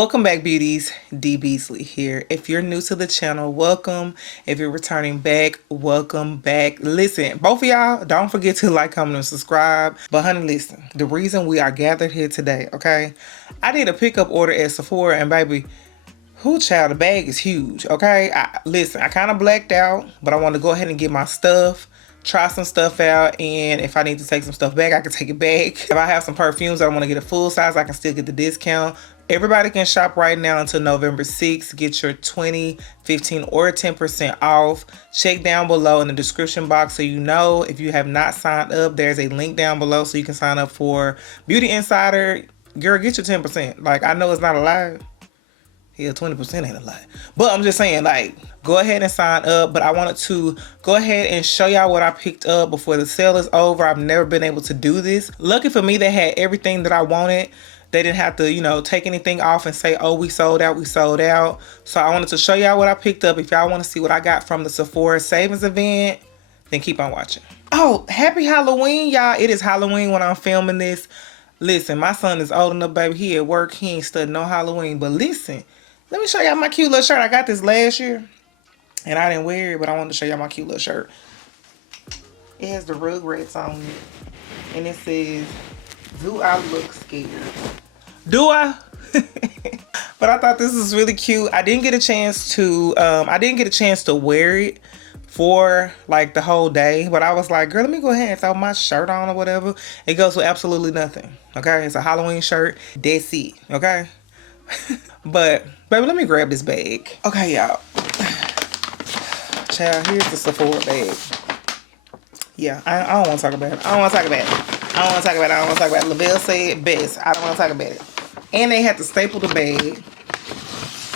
Welcome back, beauties. D Beasley here. If you're new to the channel, welcome. If you're returning back, welcome back. Listen, both of y'all, don't forget to like, comment, and subscribe. But honey, listen, the reason we are gathered here today, okay? I did a pickup order at Sephora, and baby, child, the bag is huge, okay? Listen, I kind of blacked out, but I want to go ahead and get my stuff, try some stuff out, and if I need to take some stuff back, I can take it back. If I have some perfumes that I want to get a full size, I can still get the discount. Everybody can shop right now until November 6th. Get your 20, 15, or 10% off. Check down below in the description box so you know. If you have not signed up, there's a link down below so you can sign up for Beauty Insider. Girl, get your 10%. Like, I know it's not a lie. Yeah, 20% ain't a lot. But I'm just saying, like, go ahead and sign up. But I wanted to go ahead and show y'all what I picked up before the sale is over. I've never been able to do this. Lucky for me, they had everything that I wanted. They didn't have to, you know, take anything off and say, oh, we sold out, we sold out. So I wanted to show y'all what I picked up. If y'all want to see what I got from the Sephora savings event, then keep on watching. Oh, happy Halloween, y'all. It is Halloween when I'm filming this. Listen, my son is old enough, baby. He at work. He ain't studying no Halloween. But listen, let me show y'all my cute little shirt. I got this last year, and I didn't wear it, but I wanted to show y'all my cute little shirt. It has the Rugrats on it, and it says, do I look scared? Do I? But I thought this was really cute. I didn't get a chance to wear it for like the whole day, but I was like, girl, let me go ahead and throw my shirt on or whatever. It goes with absolutely nothing. Okay, it's a Halloween shirt. That's it. Okay. But baby, let me grab this bag. Okay, y'all. Child, here's the Sephora bag. Yeah, I don't want to talk about it. I don't want to talk about it. LaBelle said best. I don't want to talk about it. And they had to staple the bag.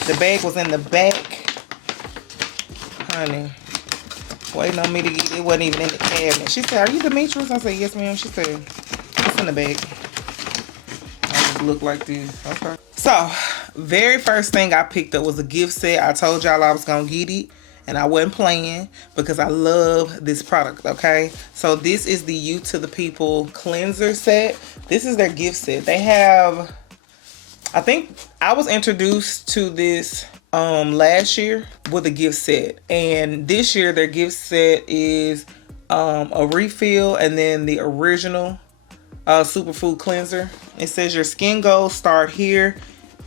The bag was in the back. Honey, waiting on me to get it. It wasn't even in the cabinet. She said, are you Demetrius? I said, yes, ma'am. She said, it's in the bag. I just look like this. Okay. So, very first thing I picked up was a gift set. I told y'all I was going to get it. And I wasn't playing because I love this product, okay? So this is the You to the People cleanser set. This is their gift set. They have, I think I was introduced to this last year with a gift set. And this year their gift set is a refill and then the original Superfood cleanser. It says your skin goals start here.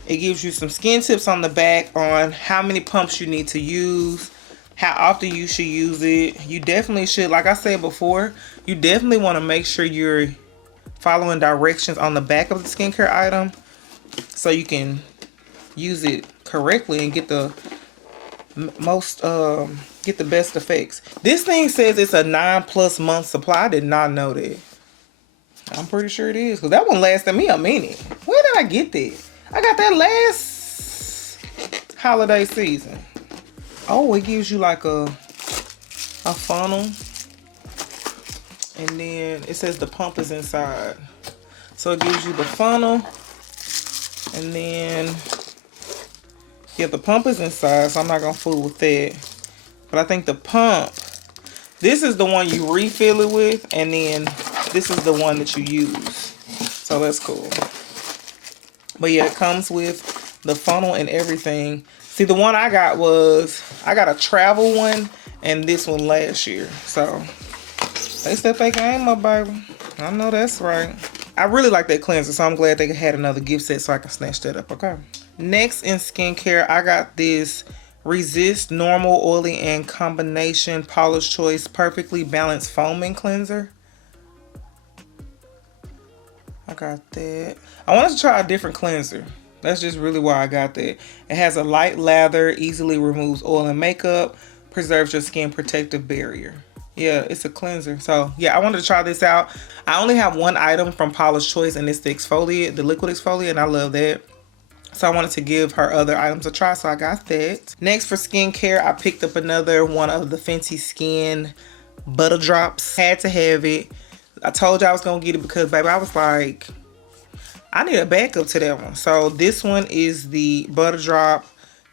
It gives you some skin tips on the back on how many pumps you need to use, how often you should use it. You definitely should, like I said before, you definitely want to make sure you're following directions on the back of the skincare item so you can use it correctly and get the best effects. This thing says it's a 9+ month supply. I did not know that. I'm pretty sure it is, because that one lasted me a minute. Where did I get that? I got that last holiday season. Oh, it gives you like a funnel. And then it says the pump is inside. So it gives you the funnel. And then, yeah, the pump is inside, so I'm not going to fool with that. But I think the pump, this is the one you refill it with. And then this is the one that you use. So that's cool. But yeah, it comes with the funnel and everything. See, the one I got a travel one and this one last year. So they said they came up, baby. I know that's right. I really like that cleanser, so I'm glad they had another gift set so I can snatch that up, okay? Next in skincare, I got this Resist Normal, Oily, and Combination Paula's Choice Perfectly Balanced Foaming Cleanser. I got that. I wanted to try a different cleanser. That's just really why I got that. It has a light lather, easily removes oil and makeup, preserves your skin protective barrier. Yeah, it's a cleanser. So yeah, I wanted to try this out. I only have one item from Paula's Choice, and it's the exfoliant, the liquid exfoliant, and I love that. So I wanted to give her other items a try, so I got that. Next for skincare, I picked up another one of the Fenty Skin Butta Drops. Had to have it. I told you I was gonna get it because, baby, I was like, I need a backup to that one. So this one is the Butta Drop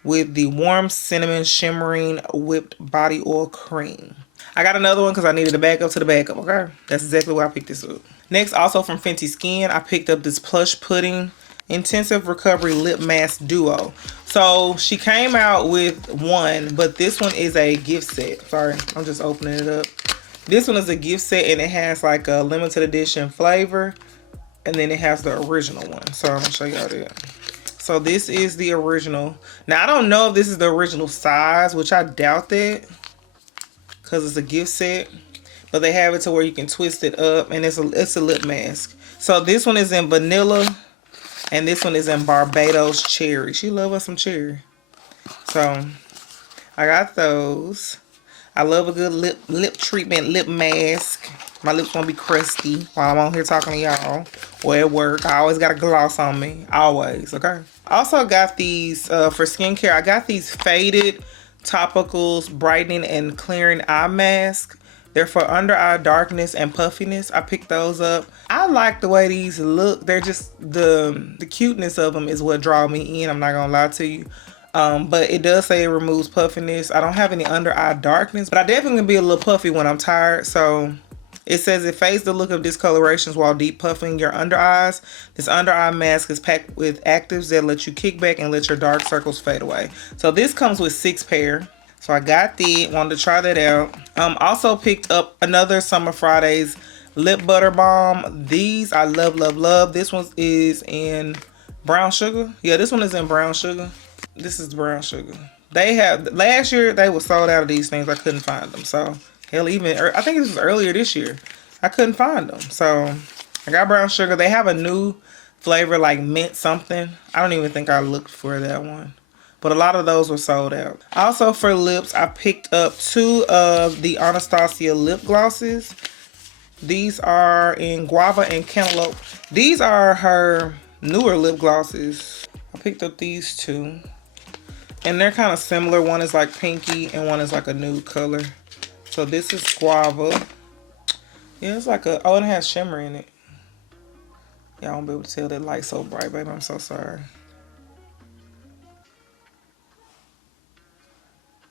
with the Warm Cinnamon Shimmering Whipped Body Oil Cream. I got another one because I needed a backup to the backup, okay? That's exactly why I picked this up. Next, also from Fenty Skin, I picked up this Plush Pudding Intensive Recovery Lip Mask Duo. So she came out with one, but this one is a gift set. Sorry, I'm just opening it up. This one is a gift set and it has like a limited edition flavor. And then it has the original one. So I'm gonna show y'all that. So this is the original. Now I don't know if this is the original size, which I doubt that, because it's a gift set. But they have it to where you can twist it up, and it's a lip mask. So this one is in vanilla, and this one is in Barbados cherry. She love us some cherry. So I got those. I love a good lip treatment, lip mask. My lips won't be crusty while I'm on here talking to y'all or at work. I always got a gloss on me. Always, okay? I also got these for skincare. I got these faded Topicals brightening and clearing eye mask. They're for under eye darkness and puffiness. I picked those up. I like the way these look. They're just, the cuteness of them is what draw me in. I'm not gonna lie to you. But it does say it removes puffiness. I don't have any under eye darkness, but I definitely can be a little puffy when I'm tired. So it says it fades the look of discolorations while deep puffing your under eyes. This under eye mask is packed with actives that let you kick back and let your dark circles fade away. So this comes with 6 pair. So I got the, wanted to try that out. Also picked up another Summer Fridays lip butter balm. These I love, love, love. This one is in brown sugar. Yeah, this one is in brown sugar. This is brown sugar. They have, last year they were sold out of these things. I couldn't find them. So hell, even I think this was earlier this year. I couldn't find them. So I got brown sugar. They have a new flavor like mint something. I don't even think I looked for that one. But a lot of those were sold out. Also for lips, I picked up 2 of the Anastasia lip glosses. These are in guava and cantaloupe. These are her newer lip glosses. I picked up these 2. And they're kind of similar. One is like pinky and one is like a nude color. So this is guava. Yeah, it's like a, oh, it has shimmer in it. Y'all won't be able to tell that light's so bright, baby. I'm so sorry.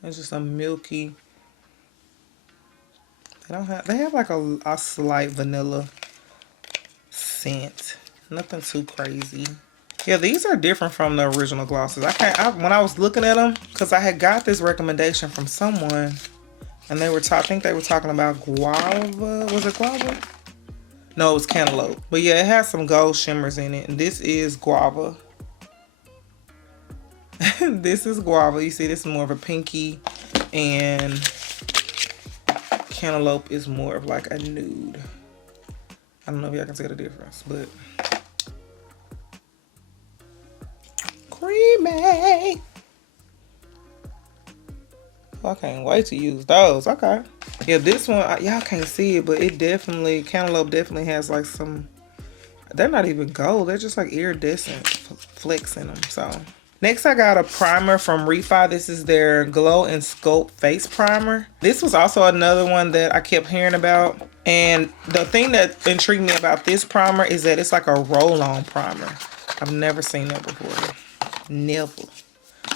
It's just a milky. They have like a slight vanilla scent. Nothing too crazy. Yeah, these are different from the original glosses. When I was looking at them, because I had got this recommendation from someone, and they were I think they were talking about guava. Was it guava? No, it was cantaloupe. But yeah, it has some gold shimmers in it, and this is guava. This is guava. You see, this is more of a pinky, and cantaloupe is more of like a nude. I don't know if y'all can see the difference, but creamy. Oh, I can't wait to use those. Okay. Yeah, this one, y'all can't see it, but it definitely, cantaloupe definitely has like some, they're not even gold. They're just like iridescent flecks in them. So next I got a primer from REFY. This is their Glow and Sculpt Face Primer. This was also another one that I kept hearing about. And the thing that intrigued me about this primer is that it's like a roll-on primer. I've never seen that before. Never.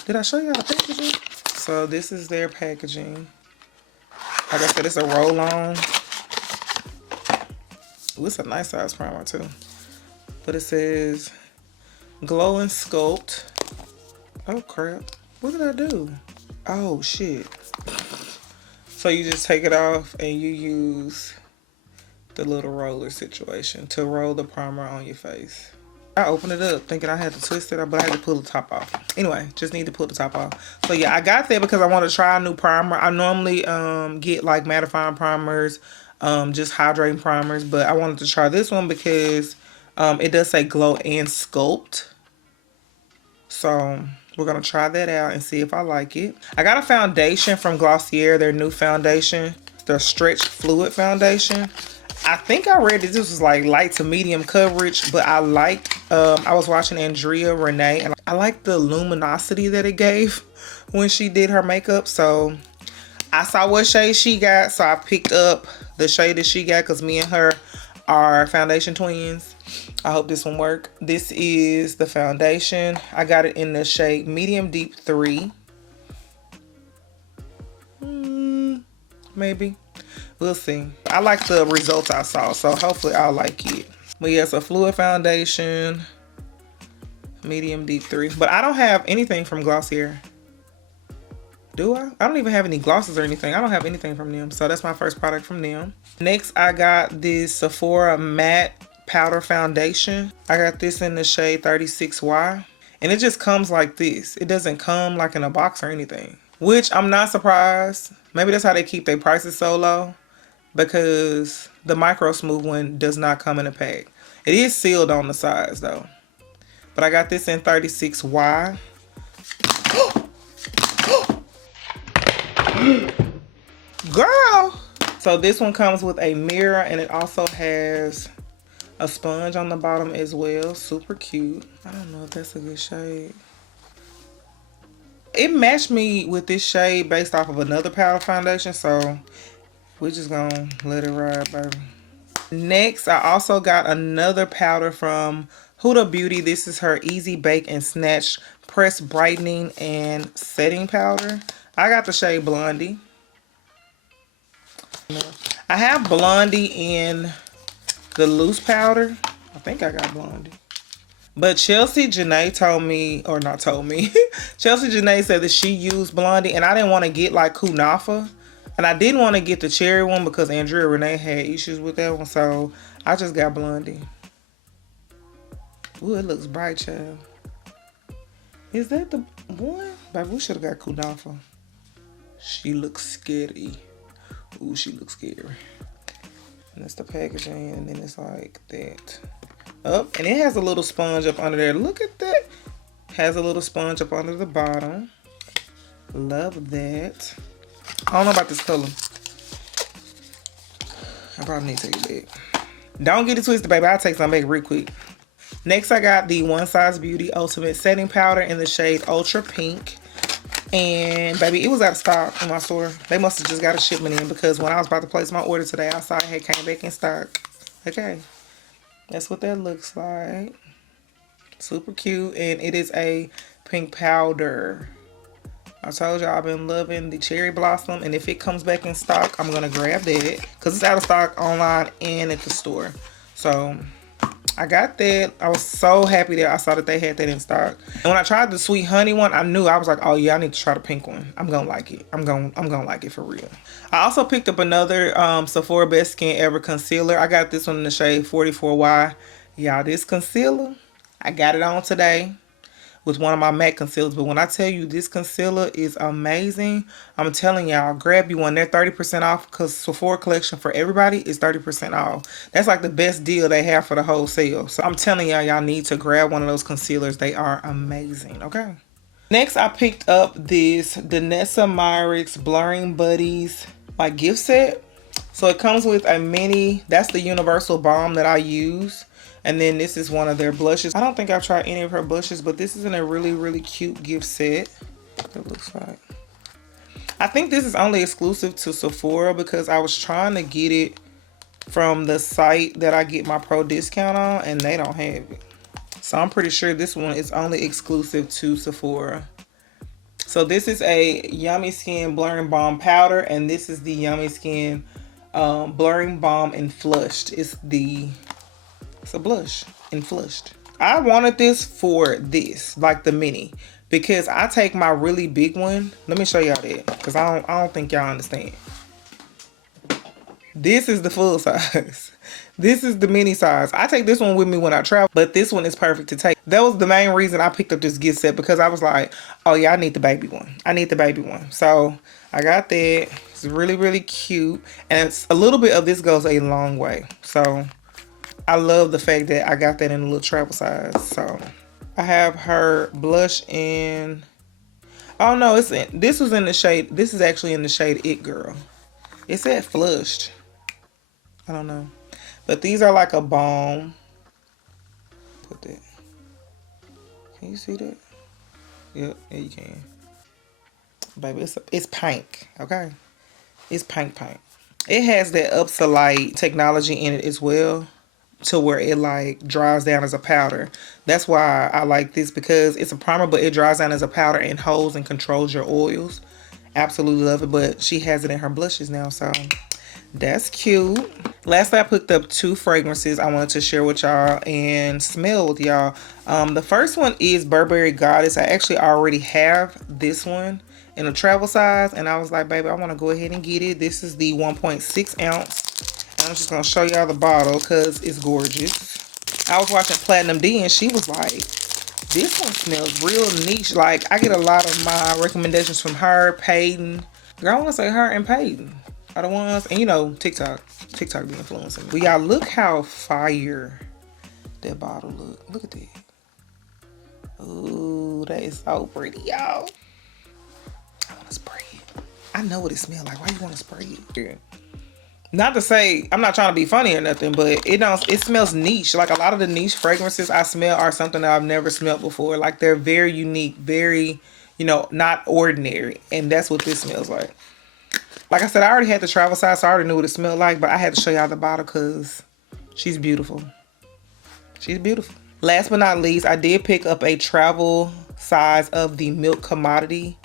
Did I show y'all the packaging? So this is their packaging. Like I said, it's a roll-on. Ooh, it's a nice size primer too. But it says Glow and Sculpt. Oh crap. What did I do? Oh shit. So you just take it off and you use the little roller situation to roll the primer on your face. I opened it up thinking I had to twist it, but I had to pull the top off. Anyway, just need to pull the top off. So yeah, I got that because I want to try a new primer. I normally get like mattifying primers, just hydrating primers, but I wanted to try this one because it does say Glow and Sculpt. So we're going to try that out and see if I like it. I got a foundation from Glossier, their new foundation, their Stretch Fluid Foundation. I think I read that this was like light to medium coverage, but I liked, I was watching Andrea Renee, and I liked the luminosity that it gave when she did her makeup. So I saw what shade she got, so I picked up the shade that she got because me and her are foundation twins. I hope this one work. This is the foundation. I got it in the shade Medium Deep 3. Maybe. We'll see. I like the results I saw, so hopefully I'll like it. But yeah, it's a fluid foundation. Medium deep 3. But I don't have anything from Glossier. Do I? I don't even have any glosses or anything. I don't have anything from them. So that's my first product from them. Next, I got this Sephora Matte Powder Foundation. I got this in the shade 36Y. And it just comes like this. It doesn't come like in a box or anything. Which I'm not surprised. Maybe that's how they keep their prices so low. Because the Micro Smooth one does not come in a pack. It is sealed on the sides though. But I got this in 36Y. Girl! So this one comes with a mirror and it also has a sponge on the bottom as well. Super cute. I don't know if that's a good shade. It matched me with this shade based off of another powder foundation, so we're just gonna let it ride, baby. Next, I also got another powder from Huda Beauty. This is her Easy Bake and Snatch Press Brightening and Setting Powder. I got the shade Blondie. I have Blondie in the loose powder. I think I got Blondie. But Chelsea Janae told me, or not told me, Chelsea Janae said that she used Blondie and I didn't want to get like Kunafa. And I didn't want to get the cherry one because Andrea Renee had issues with that one. So I just got Blondie. Ooh, it looks bright, child. Is that the one? Baby, we should have got Kunafa. She looks scary. Ooh, she looks scary. And that's the packaging, and then it's like that. Up, and it has a little sponge up under there. Look at that. Has a little sponge up under the bottom. Love that. I don't know about this color. I probably need to take it back. Don't get it twisted, baby. I'll take some back real quick. Next, I got the One Size Beauty Ultimate Setting Powder in the shade Ultra Pink. And baby, it was out of stock in my store. They must have just got a shipment in because when I was about to place my order today, I saw it had came back in stock. Okay. That's what that looks like. Super cute. And it is a pink powder. I told y'all I've been loving the Cherry Blossom. And if it comes back in stock, I'm going to grab that. Because it's out of stock online and at the store. So I got that. I was so happy that I saw that they had that in stock. And when I tried the Sweet Honey one, I knew, I was like, oh yeah, I need to try the pink one. I'm gonna like it. I'm gonna like it for real. I also picked up another Sephora Best Skin Ever concealer. I got this one in the shade 44Y. Y'all, this concealer, I got it on today with one of my MAC concealers. But when I tell you this concealer is amazing, I'm telling y'all, grab you one. They're 30% off because Sephora collection for everybody is 30% off. That's like the best deal they have for the whole sale. So I'm telling y'all, y'all need to grab one of those concealers. They are amazing, okay? Next, I picked up this Danessa Myricks Blurring Buddies like gift set. So it comes with a mini, that's the universal balm that I use. And then this is one of their blushes. I don't think I've tried any of her blushes, but this is in a really, really cute gift set. It looks like. I think this is only exclusive to Sephora because I was trying to get it from the site that I get my pro discount on and they don't have it. So I'm pretty sure this one is only exclusive to Sephora. So this is a Yummy Skin Blurring Balm Powder and this is the Yummy Skin Blurring Balm and Flushed. It's a blush and flushed. I wanted this for this, like the mini, because I take my really big one. Let me show y'all that, because I don't think y'all understand. This is the full size. This is the mini size. I take this one with me when I travel, but this one is perfect to take. That was the main reason I picked up this gift set, because I was like, oh yeah, I need the baby one. I need the baby one. So I got that. It's really, really cute. And it's, a little bit of this goes a long way. So I love the fact that I got that in a little travel size. So I have her blush in, oh no, this was in the shade, this is actually in the shade It Girl. It said Flushed. I don't know. But these are like a balm. Put that. Can you see that? Yep, yeah, you can. Baby, it's pink, okay? It's pink. It has that Upsolite technology in it as well, to where it like dries down as a powder. That's why I like this, because it's a primer but it dries down as a powder and holds and controls your oils. Absolutely love it. But she has it in her blushes now, so that's cute. Lastly, I picked up 2 fragrances I wanted to share with y'all and smell with y'all. The first one is Burberry Goddess. I actually already have this one in a travel size, and I was like, baby, I want to go ahead and get it. This is the 1.6 ounce. And I'm just going to show y'all the bottle because it's gorgeous. I was watching Platinum D, and she was like, this one smells real niche. Like, I get a lot of my recommendations from her, Peyton. Girl, I want to say her and Peyton are the ones. And you know, TikTok be influencing me. But y'all, look how fire that bottle look. Look at that. Ooh, that is so pretty, y'all. I want to spray it. I know what it smells like. Why you want to spray it? Yeah. Not to say I'm not trying to be funny or nothing, but it smells niche. Like, a lot of the niche fragrances I smell are something that I've never smelled before. Like, they're very unique, very, you know, not ordinary. And that's what this smells like. Like I said, I already had the travel size, so I already knew what it smelled like, but I had to show y'all the bottle because she's beautiful. She's beautiful. Last but not least, I did pick up a travel size of the Milk Commodity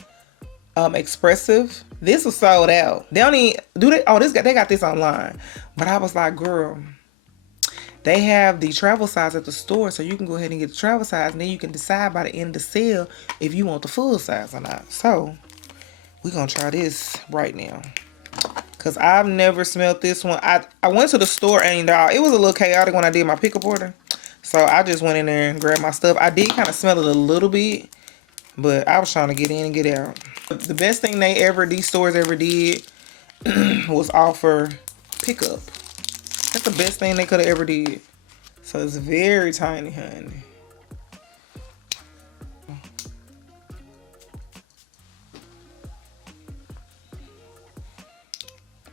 Expressive. This was sold out. They only do they. Oh, they got this online, but I was like, girl, they have the travel size at the store, so you can go ahead and get the travel size, and then you can decide by the end of the sale if you want the full size or not. So we're gonna try this right now, because I've never smelled this one. I went to the store and it was a little chaotic when I did my pickup order, so I just went in there and grabbed my stuff. I did kind of smell it a little bit, but I was trying to get in and get out. The best thing these stores ever did was offer pickup. That's the best thing they could have ever did. So it's very tiny, honey.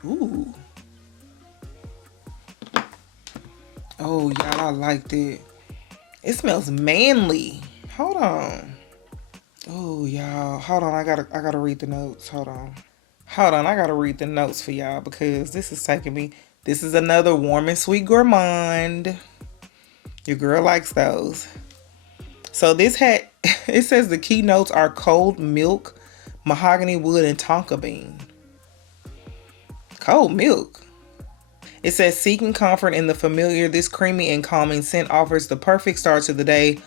Ooh. Oh, y'all, I liked it. It smells manly. Hold on. Oh, y'all. Hold on. I gotta read the notes. Hold on. I gotta read the notes for y'all because this is taking me. This is another warm and sweet gourmand. Your girl likes those. So it says the key notes are cold milk, mahogany wood, and tonka bean. Cold milk. It says seeking comfort in the familiar, this creamy and calming scent offers the perfect start to the day.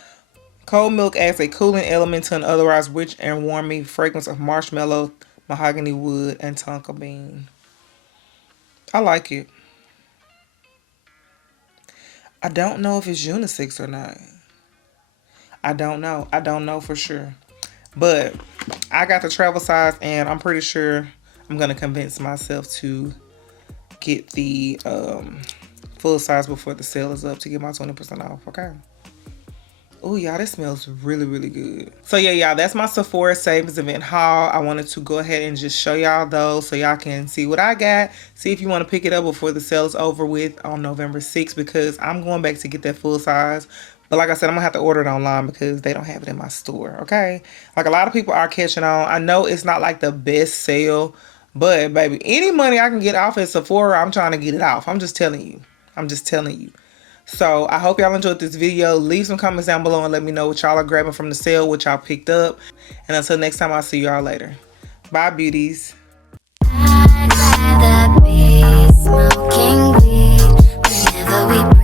Cold milk adds a cooling element to an otherwise rich and warming fragrance of marshmallow, mahogany wood, and tonka bean. I like it. I don't know if it's unisex or not. I don't know. I don't know for sure. But I got the travel size, and I'm pretty sure I'm going to convince myself to get the full size before the sale is up to get my 20% off, okay? Oh, y'all, this smells really, really good. So, yeah, y'all, that's my Sephora Savings Event haul. I wanted to go ahead and just show y'all those so y'all can see what I got. See if you want to pick it up before the sale is over with on November 6th, because I'm going back to get that full size. But like I said, I'm going to have to order it online because they don't have it in my store, okay? Like, a lot of people are catching on. I know it's not like the best sale, but, baby, any money I can get off at Sephora, I'm trying to get it off. I'm just telling you. I'm just telling you. So I hope y'all enjoyed this video. Leave some comments down below and let me know what y'all are grabbing from the sale, what y'all picked up. And until next time, I'll see y'all later. Bye, beauties. I'd rather be smoking weed whenever we